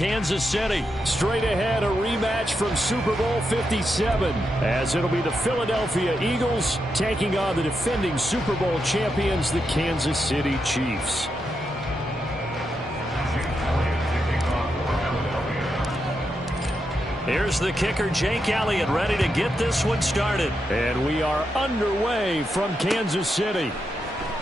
Kansas City straight ahead, a rematch from Super Bowl 57 as it'll be the Philadelphia Eagles taking on the defending Super Bowl champions, the Kansas City Chiefs. Here's the kicker, Jake Elliott, ready to get this one started. And we are underway from Kansas City.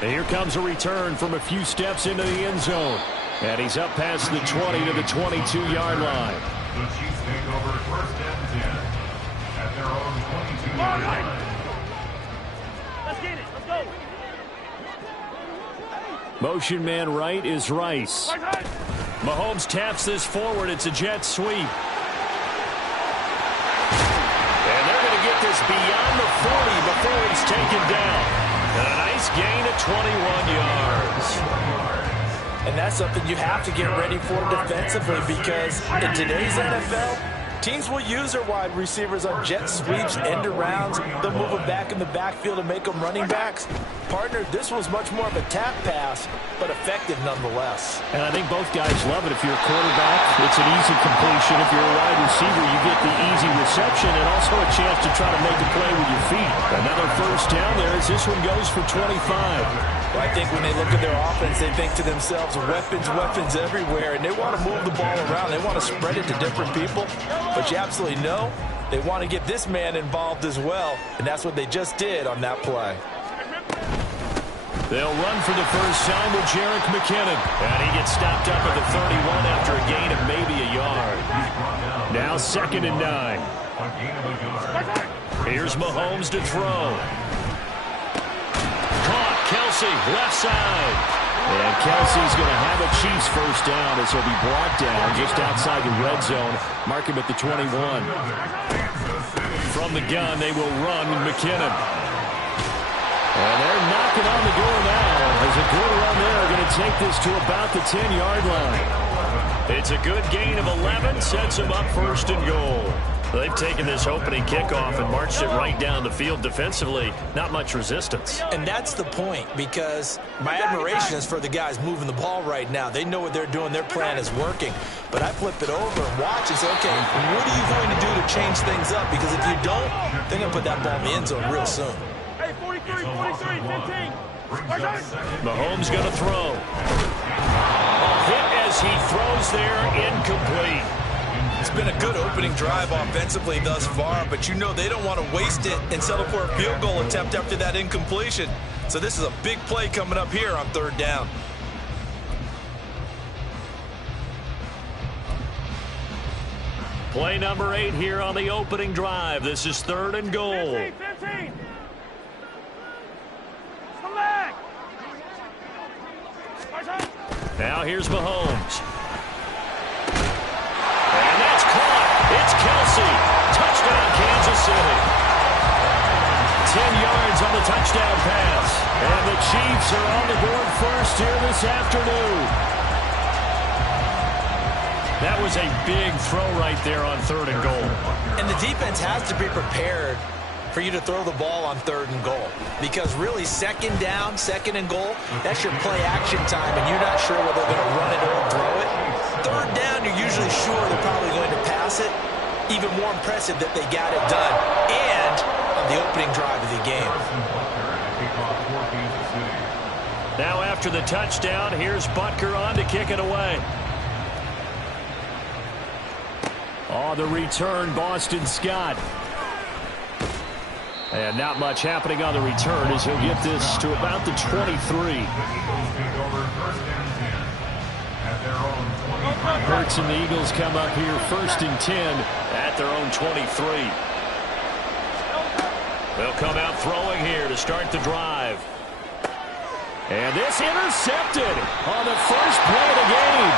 And here comes a return from a few steps into the end zone. And he's up past the 20 to the 22-yard line. The Chiefs take over first and 10 at their own 22-yard line. Let's get it. Let's go. Motion man right is Rice. Mahomes taps this forward. It's a jet sweep. And they're going to get this beyond the 40 before he's taken down. And a nice gain of 21 yards. And that's something you have to get ready for defensively, because in today's NFL, teams will use their wide receivers on jet sweeps, end arounds. They'll move them back in the backfield and make them running backs. Partner, this was much more of a tap pass, but effective nonetheless. And I think both guys love it. If you're a quarterback, it's an easy completion. If you're a wide receiver, you get the easy reception and also a chance to try to make a play with your feet. Another first down there as this one goes for 25. Well, I think when they look at their offense, they think to themselves, weapons, weapons everywhere, and they want to move the ball around. They want to spread it to different people, but you absolutely know they want to get this man involved as well, and that's what they just did on that play. They'll run for the first time with Jerick McKinnon, and he gets stopped up at the 31 after a gain of maybe a yard. Now 2nd and 9. Here's Mahomes to throw. Kelsey, left side. And Kelsey's going to have a Chiefs first down as he'll be brought down just outside the red zone. Mark him at the 21. From the gun, they will run with McKinnon. And they're knocking on the door now. As a good run there, going to take this to about the 10-yard line. It's a good gain of 11, sets him up 1st and goal. They've taken this opening kickoff and marched it right down the field defensively. Not much resistance. And that's the point, because my admiration is for the guys moving the ball right now. They know what they're doing. Their plan is working. But I flip it over and watch and say, okay, what are you going to do to change things up? Because if you don't, they're going to put that ball in the end zone real soon. Hey, 43, 43, 15. Mahomes going to throw. A hit as he throws there, incomplete. It's been a good opening drive offensively thus far, but you know they don't want to waste it and settle for a field goal attempt after that incompletion. So this is a big play coming up here on 3rd down. Play number 8 here on the opening drive. This is 3rd and goal. 15, 15. Come back. Now here's Mahomes. And that's caught. It's Kelsey. Touchdown, Kansas City. 10 yards on the touchdown pass. And the Chiefs are on the board first here this afternoon. That was a big throw right there on 3rd and goal. And the defense has to be prepared for you to throw the ball on 3rd and goal. Because really, 2nd down, 2nd and goal, that's your play action time, and you're not sure whether they're going to run it or throw it. 3rd down, you're usually sure they're probably going to pass it. Even more impressive that they got it done. And on the opening drive of the game. Now after the touchdown, here's Butker on to kick it away. Oh, the return, Boston Scott. And not much happening on the return as he'll get this to about the 23. Hurts and the Eagles come up here 1st and 10 at their own 23. They'll come out throwing here to start the drive. And this intercepted on the first play of the game.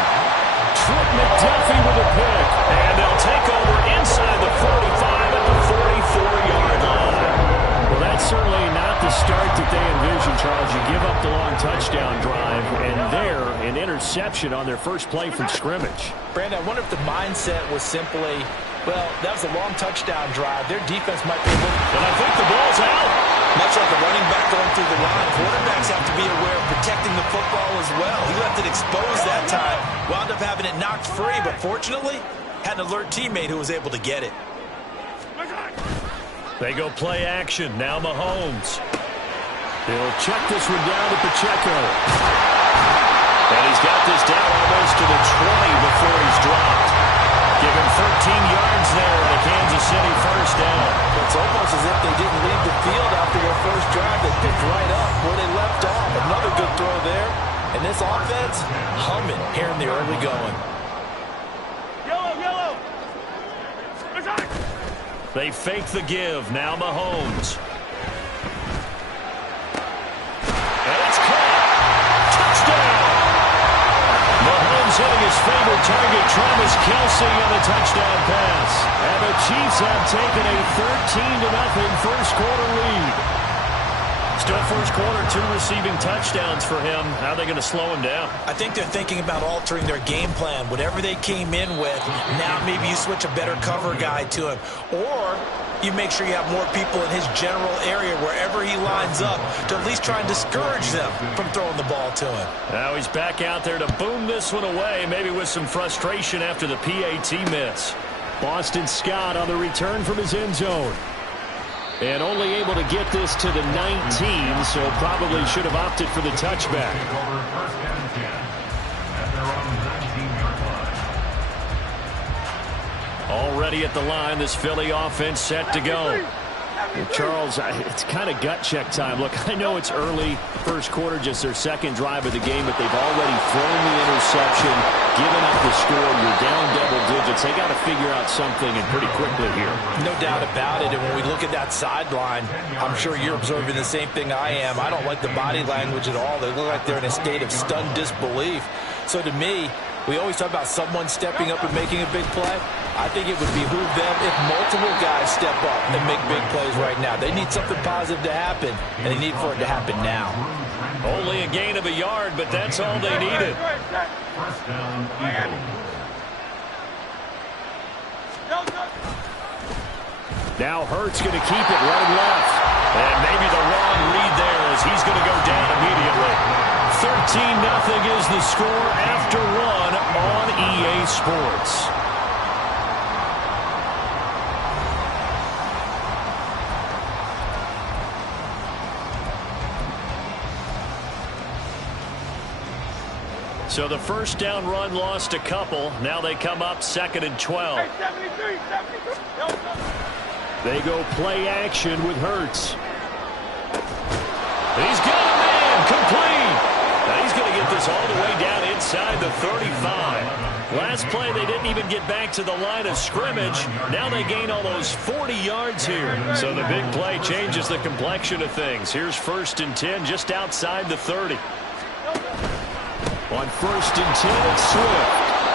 Trip McDuffie with a pick. And they'll take over inside the 45 at the 44-yard line. Well, that's certainly not the start that they envisioned, Charles. You give up the long touchdown drive, and there, an interception on their first play from scrimmage. Brandon, I wonder if the mindset was simply, Well, that was a long touchdown drive. Their defense might be a little... And I think the ball's out. Much like a running back going through the line, quarterbacks have to be aware of protecting the football as well. He left it exposed that time, wound up having it knocked free, but fortunately, had an alert teammate who was able to get it. They go play action. Now Mahomes. He'll check this one down to Pacheco. And he's got this down almost to the 20 before he's dropped. Give him 13 yards there and a Kansas City first down. It's almost as if they didn't leave the field after their first drive. They picked right up where they left off. Another good throw there. And this offense, humming here in the early going. Yellow. They fake the give. Now Mahomes. And it's caught. Touchdown. Mahomes hitting his favorite target, Travis Kelce, on a touchdown pass. And the Chiefs have taken a 13-0 first quarter lead. Still first quarter, 2 receiving touchdowns for him. How are they going to slow him down? I think they're thinking about altering their game plan. Whatever they came in with, now maybe you switch a better cover guy to him. Or you make sure you have more people in his general area wherever he lines up to at least try and discourage them from throwing the ball to him. Now he's back out there to boom this one away, maybe with some frustration after the PAT miss. Boston Scott on the return from his end zone. And only able to get this to the 19, so probably should have opted for the touchback. First and 10 at their own 19-yard line. Already at the line, this Philly offense set to go. Well, Charles, it's kind of gut check time. Look, I know it's early, first quarter, just their second drive of the game, but they've already thrown the interception, given up the score. You're down double digits. They got to figure out something, and pretty quickly here. No doubt about it. And when we look at that sideline, I'm sure you're observing the same thing I am. I don't like the body language at all. They look like they're in a state of stunned disbelief. So to me, we always talk about someone stepping up and making a big play. I think it would behoove them if multiple guys step up and make big plays right now. They need something positive to happen, and they need for it to happen now. Only a gain of a yard, but that's all they needed. First down, Eagles. Now Hurts going to keep it running left. And maybe the wrong read there as he's going to go down immediately. 13-0 is the score after one on EA Sports. So the first down run lost a couple. Now they come up 2nd and 12. They go play action with Hurts. He's got a man complete. Now he's going to get this all the way down inside the 35. Last play, they didn't even get back to the line of scrimmage. Now they gain almost 40 yards here. So the big play changes the complexion of things. Here's 1st and 10 just outside the 30. On 1st and 10, it's Swift.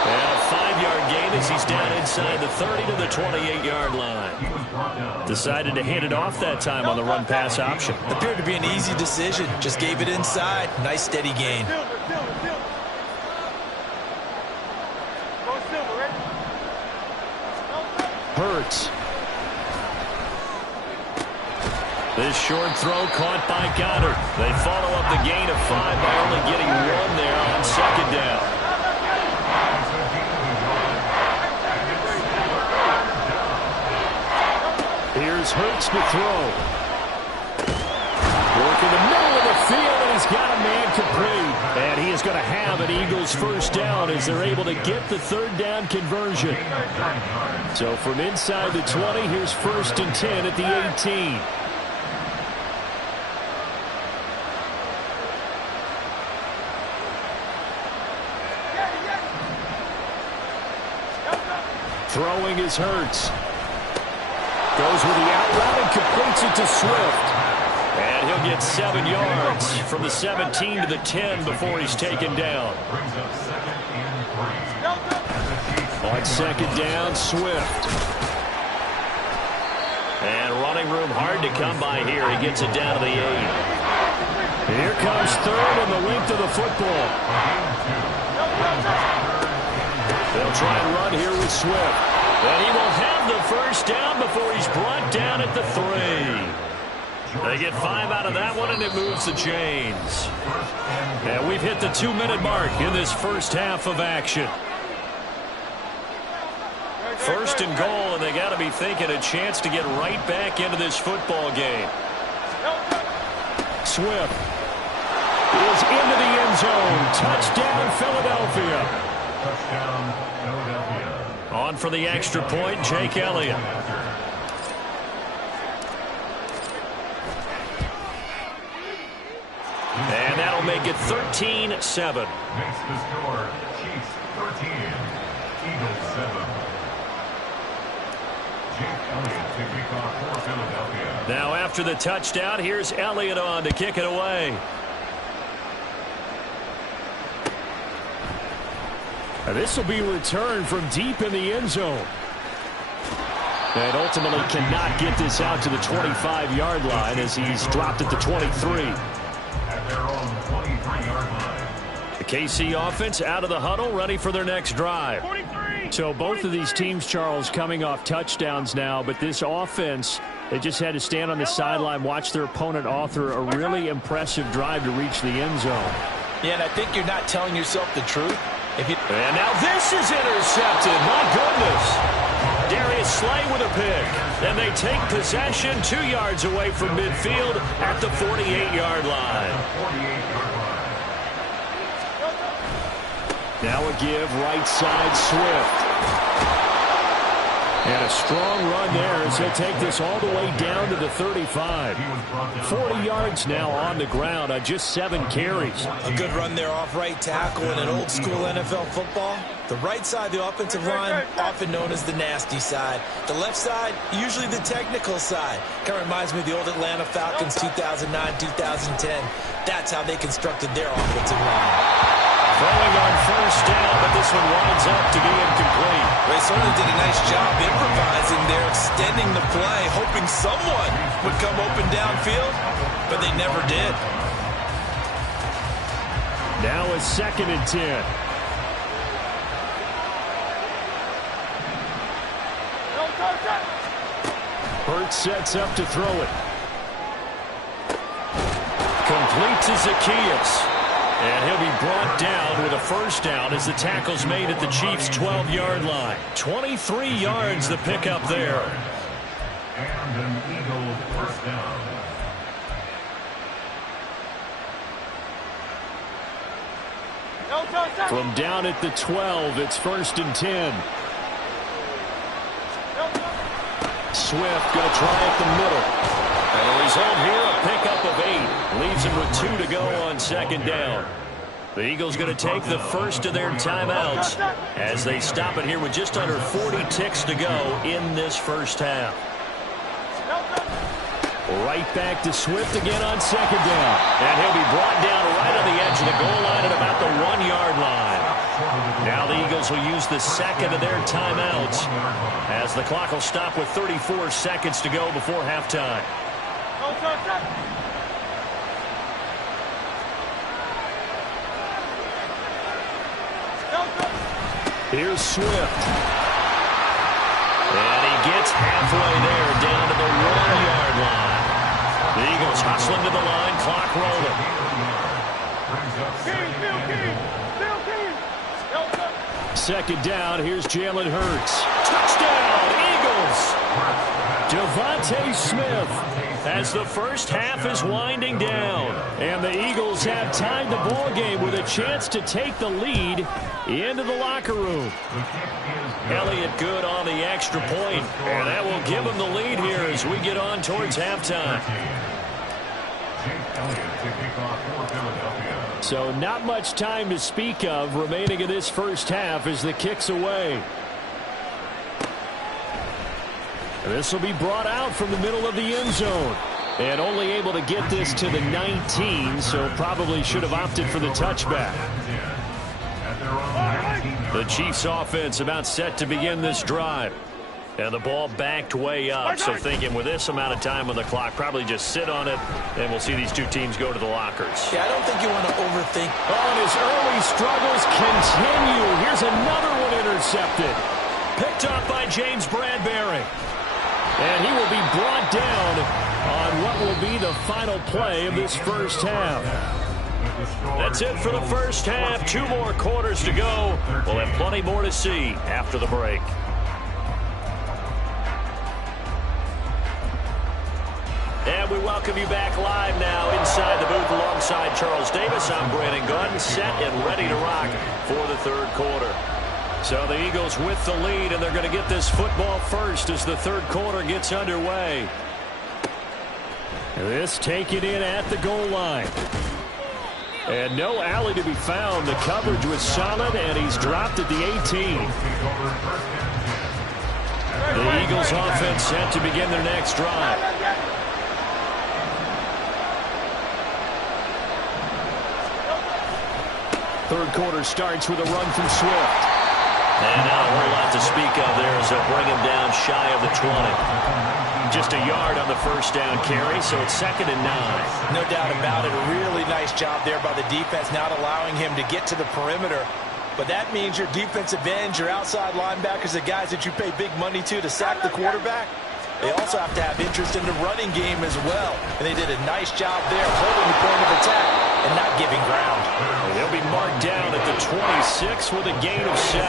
And a 5-yard gain as he's down inside the 30 to the 28-yard line. Decided to hand it off that time on the run-pass option. Appeared to be an easy decision. Just gave it inside. Nice, steady gain. Hurts. This short throw caught by Goddard. They follow up the gain of 5 by only getting 1 there on 2nd down. Here's Hurts to throw. Work in the middle of the field, and he's got a man complete. And he is going to have an Eagles first down as they're able to get the 3rd down conversion. So from inside the 20, here's 1st and 10 at the 18. Throwing is Hurts. Goes with the out route and completes it to Swift. And he'll get 7 yards from the 17 to the 10 before he's taken down. On 2nd down, Swift. And running room hard to come by here. He gets it down to the 8. Here comes 3rd and the length of the football. They'll try and run here with Swift. And he will have the first down before he's brought down at the 3. They get 5 out of that one, and it moves the chains. And we've hit the 2-minute mark in this first half of action. First and goal, and they got to be thinking a chance to get right back into this football game. Swift is into the end zone. Touchdown, Philadelphia. Touchdown, Philadelphia. On for the extra point, Jake Elliott. And that'll make it 13-7. Makes the score Chiefs 13, Eagles 7. Jake Elliott to kick off for Philadelphia. Now after the touchdown, here's Elliott on to kick it away. And this will be returned from deep in the end zone. And ultimately cannot get this out to the 25-yard line as he's dropped at the 23. At their own 23-yard line. The KC offense out of the huddle, ready for their next drive. 43. So both of these teams, Charles, coming off touchdowns now, but this offense, they just had to stand on the sideline, watch their opponent author a really impressive drive to reach the end zone. Yeah, and I think you're not telling yourself the truth. And now this is intercepted. My goodness. Darius Slay with a pick. Then they take possession 2 yards away from midfield at the 48-yard line. Now a give right side Swift. And a strong run there as he'll take this all the way down to the 35. 40 yards now on the ground on just 7 carries. A good run there off right tackle in an old school NFL football. The right side of the offensive line, often known as the nasty side. The left side, usually the technical side. Kind of reminds me of the old Atlanta Falcons 2009-2010. That's how they constructed their offensive line. Throwing on first down, but this one winds up to be incomplete. They certainly did a nice job improvising there, extending the play, hoping someone would come open downfield, but they never did. Now a 2nd and 10. Hurts sets up to throw it. Complete to Zacchaeus. And he'll be brought down with a first down as the tackle's made at the Chiefs' 12-yard line. 23 yards the pickup there. And an Eagle first down. From down at the 12, it's 1st and 10. Swift going to try at the middle. And the result here, a pickup of 8. Leaves him with 2 to go on 2nd down. The Eagles going to take the first of their timeouts as they stop it here with just under 40 ticks to go in this first half. Right back to Swift again on 2nd down. And he'll be brought down right on the edge of the goal line at about the 1-yard line. Now the Eagles will use the second of their timeouts as the clock will stop with 34 seconds to go before halftime. Here's Swift. And he gets halfway there down to the 1-yard line. The Eagles hustling to the line, clock rolling. 2nd down, here's Jalen Hurts. Touchdown, Eagles! Devontae Smith as the first half is winding down. And the Eagles have tied the ball game with a chance to take the lead into the locker room. Elliott good on the extra point, and that will give him the lead here as we get on towards halftime. So not much time to speak of remaining in this first half as the kick's away. This will be brought out from the middle of the end zone. And only able to get this to the 19, so probably should have opted for the touchback. The Chiefs offense about set to begin this drive. And the ball backed way up, so thinking with this amount of time on the clock, probably just sit on it, and we'll see these two teams go to the lockers. Yeah, I don't think you want to overthink. Oh, and his early struggles continue. Here's another one intercepted. Pick Picked up by James Bradbury. And he will be brought down on what will be the final play of this first half. That's it for the first half. 2 more quarters to go. We'll have plenty more to see after the break. And we welcome you back live now inside the booth alongside Charles Davis. I'm Brandon Gunn, set and ready to rock for the third quarter. So the Eagles with the lead, and they're going to get this football first as the third quarter gets underway. This taken in at the goal line. And no alley to be found. The coverage was solid, and he's dropped at the 18. The Eagles offense set to begin their next drive. Third quarter starts with a run from Swift. And not a whole lot to speak of there as they'll bring him down shy of the 20. Just a yard on the first down carry, so it's 2nd and 9. No doubt about it. A really nice job there by the defense, not allowing him to get to the perimeter. But that means your defensive ends, your outside linebackers, the guys that you pay big money to sack the quarterback, they also have to have interest in the running game as well. And they did a nice job there holding the point of attack and not giving ground. They'll be marked down at the 26 with a gain of 7.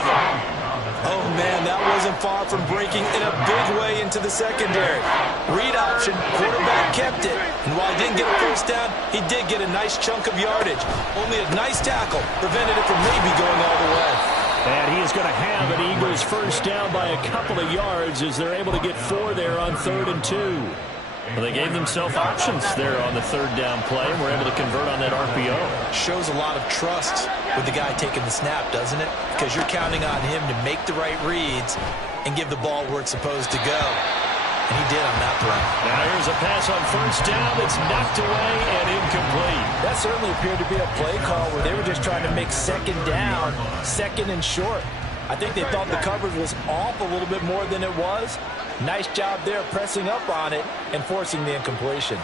Oh, man, that wasn't far from breaking in a big way into the secondary. Read option, quarterback kept it. And while he didn't get a first down, he did get a nice chunk of yardage. Only a nice tackle prevented it from maybe going all the way. And he is going to have an Eagles first down by a couple of yards as they're able to get 4 there on 3rd and 2. Well, they gave themselves options there on the third down play and were able to convert on that RPO. Shows a lot of trust with the guy taking the snap, doesn't it? Because you're counting on him to make the right reads and give the ball where it's supposed to go. And he did on that play. Now here's a pass on first down. It's knocked away and incomplete. That certainly appeared to be a play call where they were just trying to make 2nd down, 2nd and short. I think they thought the coverage was off a little bit more than it was. Nice job there pressing up on it and forcing the incompletion.